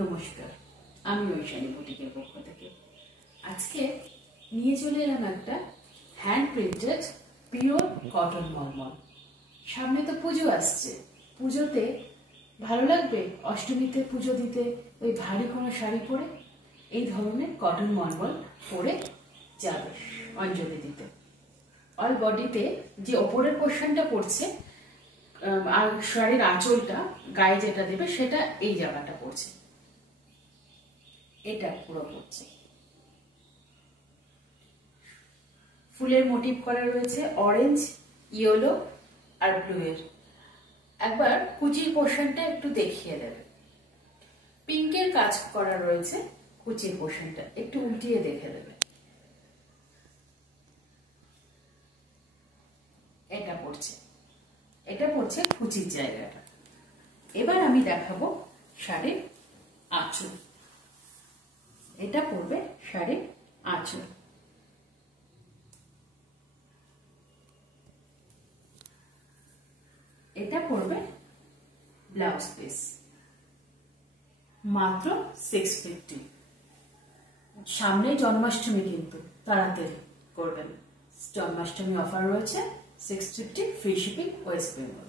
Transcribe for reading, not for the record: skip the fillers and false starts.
নমস্কার, আমি ঐশানী বুটিকের পক্ষ থেকে আজকে নিয়ে চলে এলাম একটা হ্যান্ড প্রিন্টেড পিওর কটন মলমল। সামনে তো পুজো আসছে, পুজোতে ভালো লাগবে অষ্টমীতে পুজো দিতে ওই ভারী কোনো শাড়ি পরে এই ধরনের কটন মলমল পরে যাবে অঞ্জলি দিতে। অল বডিতে যে ওপরের পোর্শনটা পড়ছে আর শাড়ির আঁচলটা গায়ে যেটা দেবে সেটা এই জায়গাটা পড়ছে, এটা পুরো পড়ছে। ফুলের মোটিভ করা রয়েছে অরেঞ্জ, ইয়েলো আর ব্লু এর। একবার কুচির পোর্শনটা একটু দেখিয়ে দেবে। পিঙ্কের কাজ করা রয়েছে কুচির পোর্শনটা, একটু উল্টিয়ে দেখে দেবে। এটা পড়ছে, এটা পড়ছে কুচির জায়গাটা। এবার আমি দেখাবো শাড়ির আঁচল। এটা পড়বে শাড়ির আঁচল। এটা পড়বে ব্লাউজ পিস, মাত্র 650। সামনে জন্মাষ্টমী, কিন্তু তাড়াতাড়ি করবেন, জন্মাষ্টমী অফার রয়েছে। 650 ফ্রি শিপিং ওয়েস্ট বেঙ্গল।